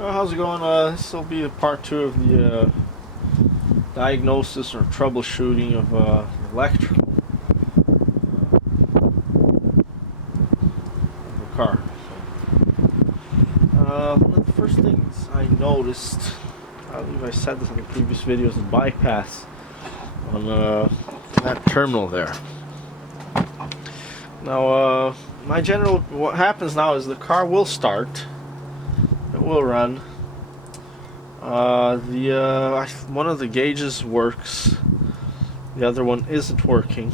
How's it going? This will be a part two of the diagnosis or troubleshooting of electrical of the car. One of the first things I noticed, I believe I said this in the previous video, is the bypass on that terminal there. Now, what happens now is the car will start. It will run. One of the gauges works. The other one isn't working.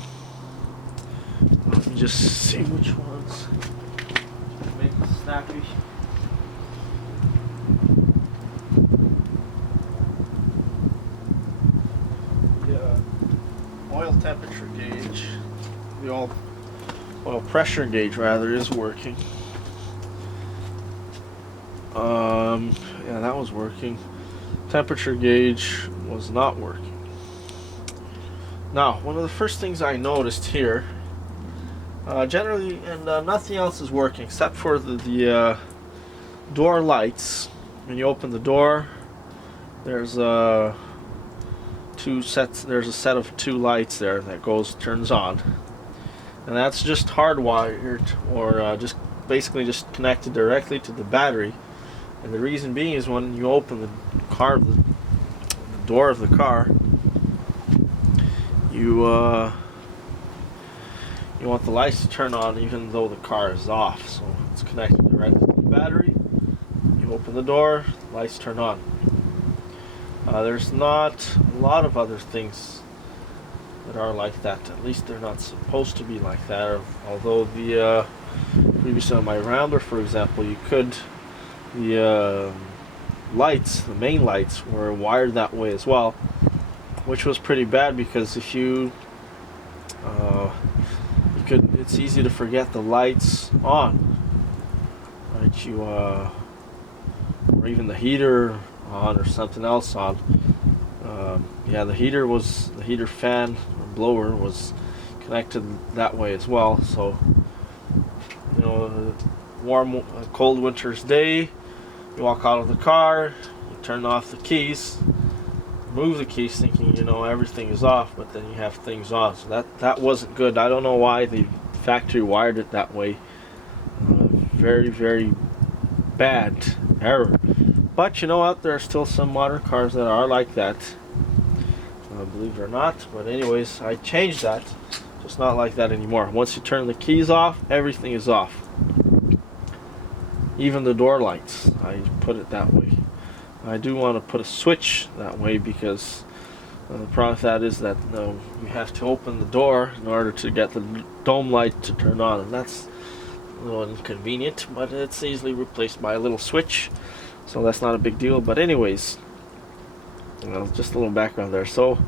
Let me just see which ones make it snappy. The oil temperature gauge, the oil pressure gauge rather, is working. Yeah, that was working. Temperature gauge was not working. Now, one of the first things I noticed here, generally, and nothing else is working except for the door lights. When you open the door, there's a set of two lights there that turns on, and that's just hardwired or basically just connected directly to the battery. And the reason being is when you open the door of the car, you want the lights to turn on even though the car is off. So it's connected directly to the battery. You open the door, lights turn on. There's not a lot of other things that are like that. At least they're not supposed to be like that. Although the previously on my Rambler, for example, the main lights were wired that way as well, which was pretty bad because if it's easy to forget the lights on, right? Or even the heater on or something else on. Yeah, the heater fan or blower was connected that way as well. So, cold winter's day, you walk out of the car, you turn off the keys, move the keys thinking everything is off, but then you have things on. So that wasn't good. I don't know why the factory wired it that way. Very, very bad error. But you know what, there are still some modern cars that are like that, believe it or not. But anyways, I changed that. It's not like that anymore. Once you turn the keys off, everything is off. Even the door lights, I put it that way. I do want to put a switch that way because the problem with that is that you have to open the door in order to get the dome light to turn on, and that's a little inconvenient, but it's easily replaced by a little switch, so that's not a big deal. But anyways, just a little background there. So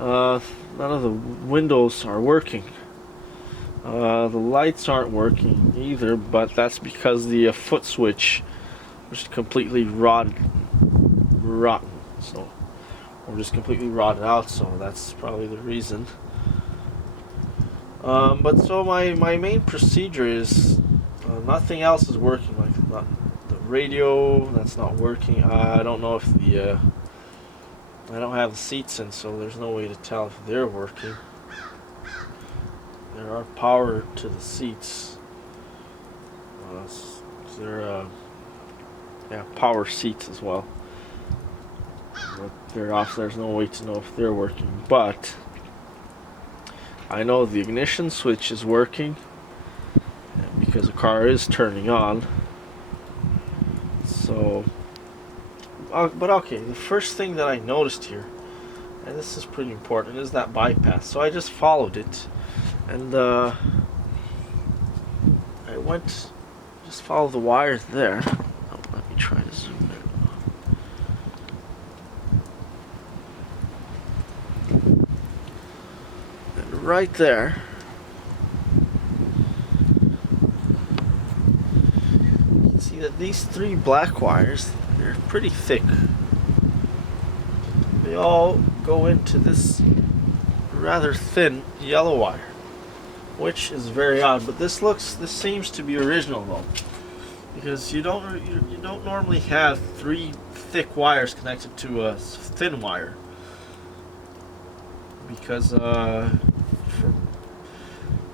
none of the windows are working. The lights aren't working either, but that's because the foot switch was completely rotten. So, or just completely rotted out. So that's probably the reason. But so my main procedure is nothing else is working. Like the radio, that's not working. I don't know if I don't have the seats in, so there's no way to tell if they're working. There are power to the seats. They're power seats as well. But they're off. There's no way to know if they're working. But I know the ignition switch is working because the car is turning on. So, but okay. The first thing that I noticed here, and this is pretty important, is that bypass. So I just followed it. And I just follow the wires there. Oh, let me try to zoom in. And right there, you can see that these three black wires, they're pretty thick. They all go into this rather thin yellow wire, which is very odd. But this seems to be original though, because you don't normally have three thick wires connected to a thin wire, because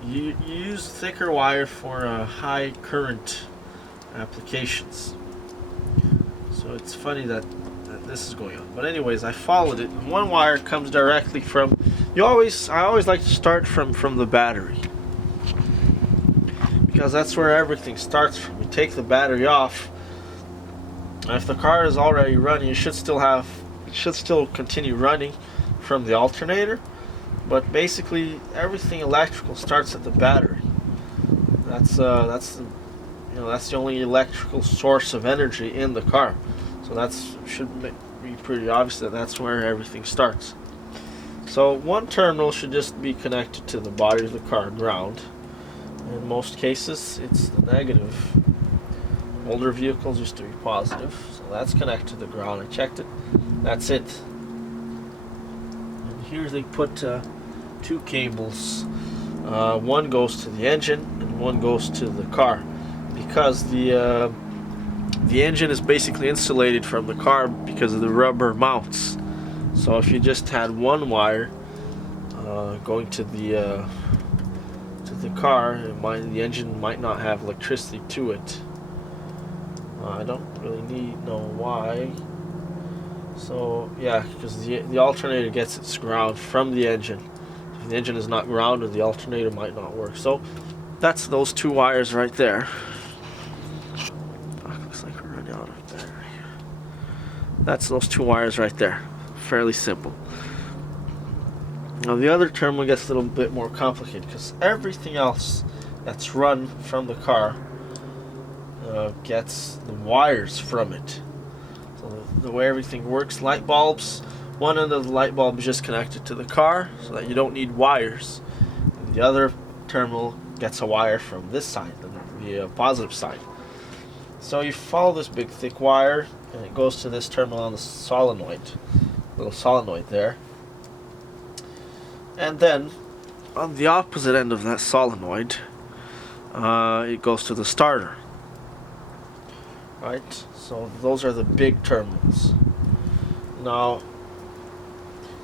you use thicker wire for high current applications. So it's funny that this is going on. But anyways, I followed it. One wire comes directly from. I always like to start from the battery, because that's where everything starts from. You take the battery off, and if the car is already running, it should still continue running from the alternator. But basically, everything electrical starts at the battery. That's the only electrical source of energy in the car. So should be pretty obvious that that's where everything starts. So one terminal should just be connected to the body of the car, ground. In most cases, it's the negative. Older vehicles used to be positive, so that's connected to the ground. I checked it. That's it. And here they put two cables. One goes to the engine and one goes to the car, because the engine is basically insulated from the car because of the rubber mounts. So if you just had one wire going to the car, the engine might not have electricity to it. I don't really know why. So yeah, because the alternator gets its ground from the engine. If the engine is not grounded, the alternator might not work. So that's those two wires right there. Looks like we're running out of battery. That's those two wires right there. Fairly simple. Now the other terminal gets a little bit more complicated, because everything else that's run from the car gets the wires from it. So the way everything works, light bulbs, one end of the light bulb is just connected to the car so that you don't need wires. And the other terminal gets a wire from this side, the positive side. So you follow this big thick wire, and it goes to this terminal on the solenoid, little solenoid there. And then on the opposite end of that solenoid, it goes to the starter. Right? So those are the big terminals. Now,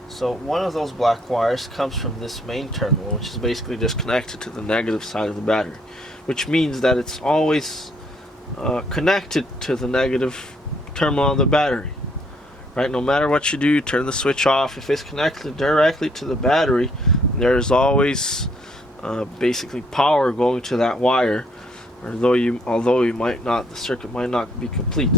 so one of those black wires comes from this main terminal, which is basically just connected to the negative side of the battery, which means that it's always connected to the negative terminal on the battery. Right? No matter what you do, you turn the switch off. If it's connected directly to the battery, there's always basically power going to that wire. Although you might not, the circuit might not be complete.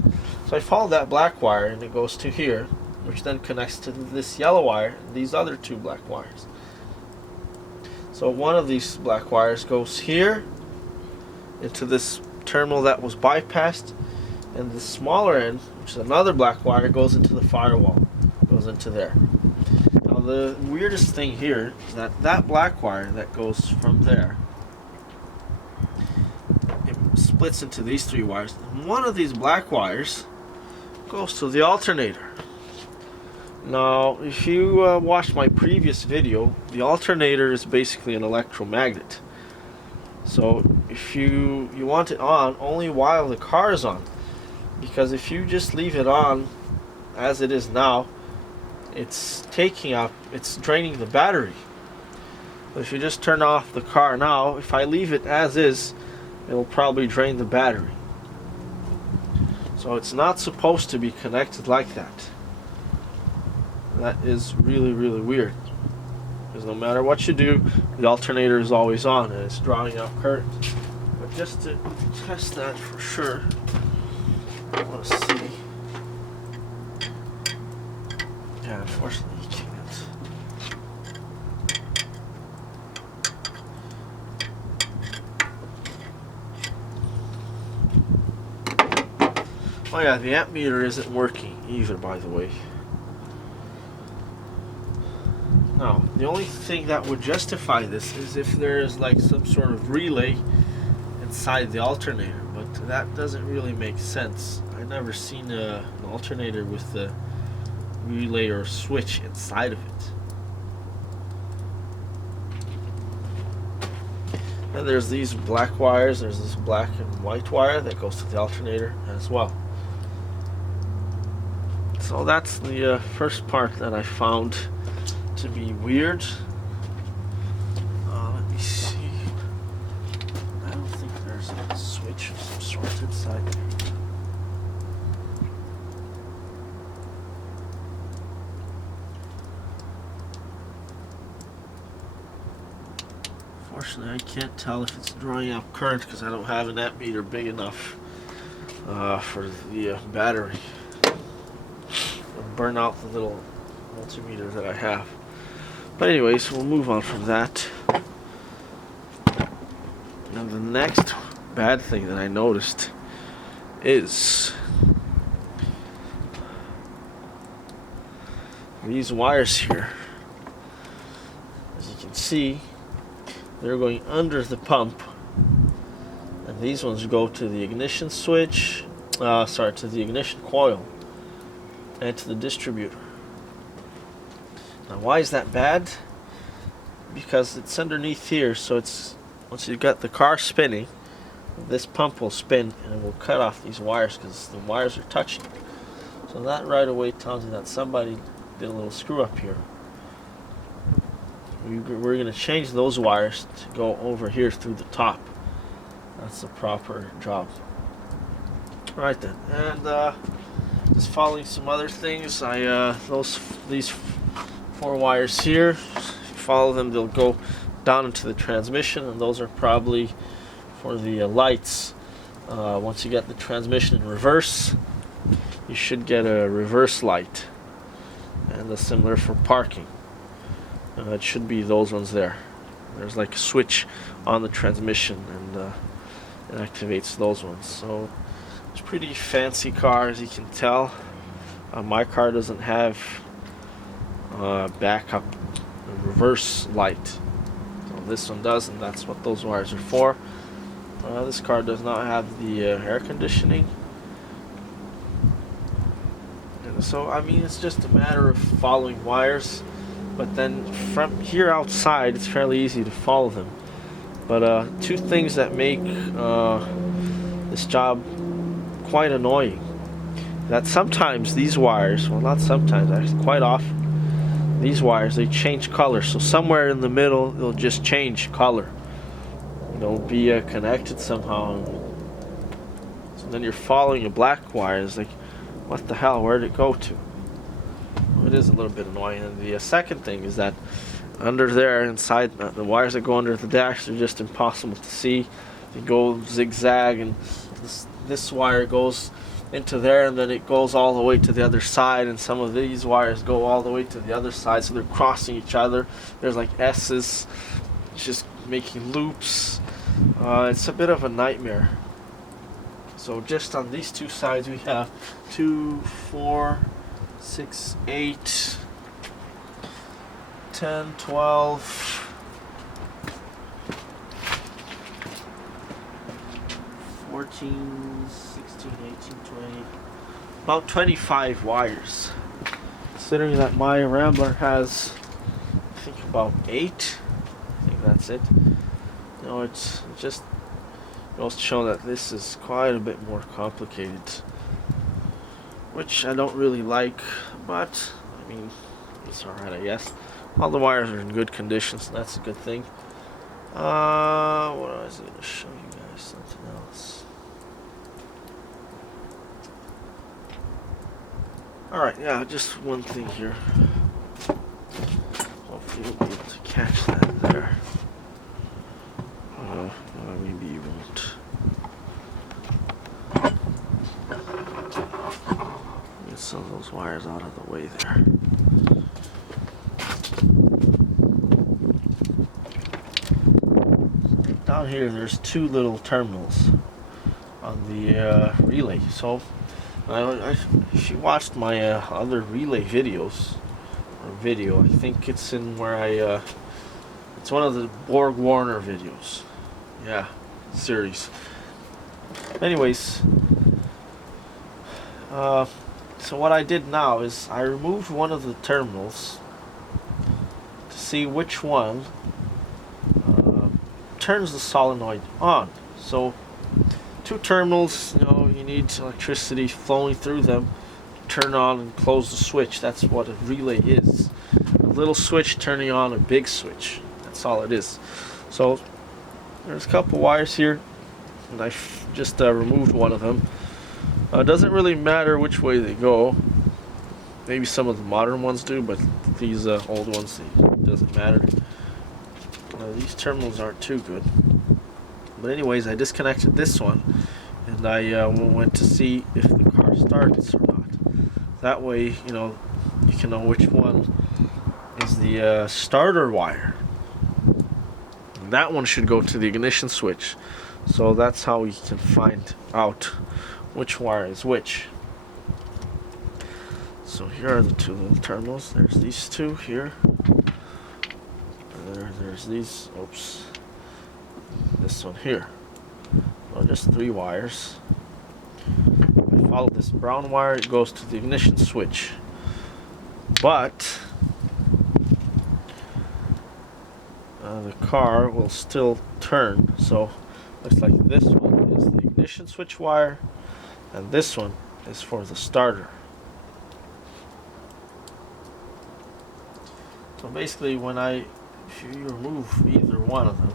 So I follow that black wire, and it goes to here, which then connects to this yellow wire and these other two black wires. So one of these black wires goes here into this terminal that was bypassed, and the smaller end, which is another black wire, goes into the firewall, goes into there. Now the weirdest thing here is that black wire that goes from there, it splits into these three wires, and one of these black wires goes to the alternator. Now, if you watched my previous video, the alternator is basically an electromagnet. So if you want it on only while the car is on, because if you just leave it on as it is now, it's draining the battery. But if you just turn off the car now, if I leave it as is, it will probably drain the battery. So it's not supposed to be connected like that. That is really, really weird, because no matter what you do, the alternator is always on and it's drawing out current. But just to test that for sure, I want to see. Yeah, unfortunately you can't. Oh yeah, the amp meter isn't working either, by the way. Now, the only thing that would justify this is if there is like some sort of relay inside the alternator, but that doesn't really make sense. I've never seen an alternator with a relay or switch inside of it. And there's these black wires. There's this black and white wire that goes to the alternator as well. So that's the first part that I found to be weird. Let me see. I don't think there's a switch of some sort inside there. Unfortunately, I can't tell if it's drawing out current because I don't have an ammeter big enough for the battery. It'll burn out the little multimeter that I have. But anyways, we'll move on from that. Now the next bad thing that I noticed is these wires here. As you can see, they're going under the pump, and these ones go to the ignition switch, to the ignition coil, and to the distributor. Now, why is that bad? Because it's underneath here, so it's once you've got the car spinning, this pump will spin and it will cut off these wires because the wires are touching. So that right away tells you that somebody did a little screw up here. We're going to change those wires to go over here through the top. That's the proper job. Alright then, and just following some other things. These 4 wires here, if you follow them, they'll go down into the transmission, and those are probably for the lights. Once you get the transmission in reverse, you should get a reverse light, and a similar for parking. It should be those ones there. There's like a switch on the transmission, and it activates those ones. So it's a pretty fancy car, as you can tell. My car doesn't have backup reverse light. So this one does, and that's what those wires are for. This car does not have the air conditioning. And so, I mean, it's just a matter of following wires. But then from here outside, it's fairly easy to follow them. But 2 things that make this job quite annoying. That sometimes these wires, well, not sometimes, actually quite often, these wires, they change color. So somewhere in the middle, they'll just change color. They'll be connected somehow. So then you're following a black wire. It's like, what the hell, where'd it go to? It is a little bit annoying. And the second thing is that under there, inside the wires that go under the dash, they're just impossible to see. They go zigzag, and this wire goes into there, and then it goes all the way to the other side, and some of these wires go all the way to the other side, so they're crossing each other. There's like S's, just making loops. It's a bit of a nightmare. So just on these 2 sides, we have 2, 4, 6, 8, 10, 12, 14, 16, 18, 20, about 25 wires. Considering that my Rambler has, I think, about 8, I think that's it. You know, it's just goes to show that this is quite a bit more complicated, which I don't really like, but I mean, it's alright, I guess. All the wires are in good condition, so that's a good thing. What was I going to show you guys? Something else. Alright, yeah, just one thing here. Hopefully you'll be able to catch that there. Maybe you won't. Get some of those wires out of the way there. Down here, there's 2 little terminals on the relay. So, if you watched my other relay videos, I think it's in where it's one of the Borg Warner videos. Yeah, series. Anyways, so what I did now is I removed one of the terminals to see which one turns the solenoid on. So two terminals, you need electricity flowing through them to turn on and close the switch. That's what a relay is. A little switch turning on a big switch. That's all it is. So there's a couple wires here, and I just removed one of them. It doesn't really matter which way they go. Maybe some of the modern ones do, but these old ones, it doesn't matter. These terminals aren't too good. But anyways, I disconnected this one, and I went to see if the car starts or not. That way, you can know which one is the starter wire. And that one should go to the ignition switch. So that's how you can find out which wire is which. So here are the two little terminals. There's these two here. There's these. Oops. This one here. Well, just 3 wires. I follow this brown wire. It goes to the ignition switch. But the car will still turn. So looks like this one is the ignition switch wire, and this one is for the starter. So basically, if you remove either one of them,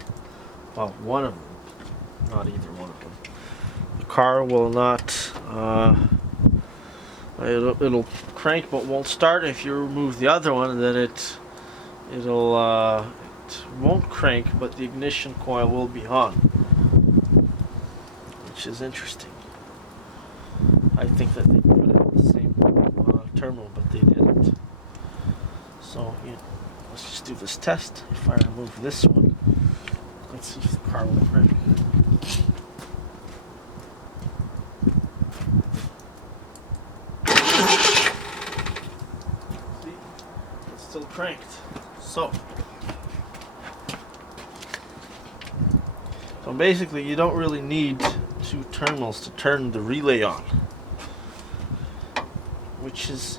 well, one of them, not either one of them, the car will not, it'll crank but won't start. If you remove the other one, then it won't crank, but the ignition coil will be on, which is interesting. I think that they put it in the same terminal, but they didn't. So, let's just do this test. If I remove this one, let's see if the car will crank. See? It's still cranked. So basically, you don't really need 2 terminals to turn the relay on, which is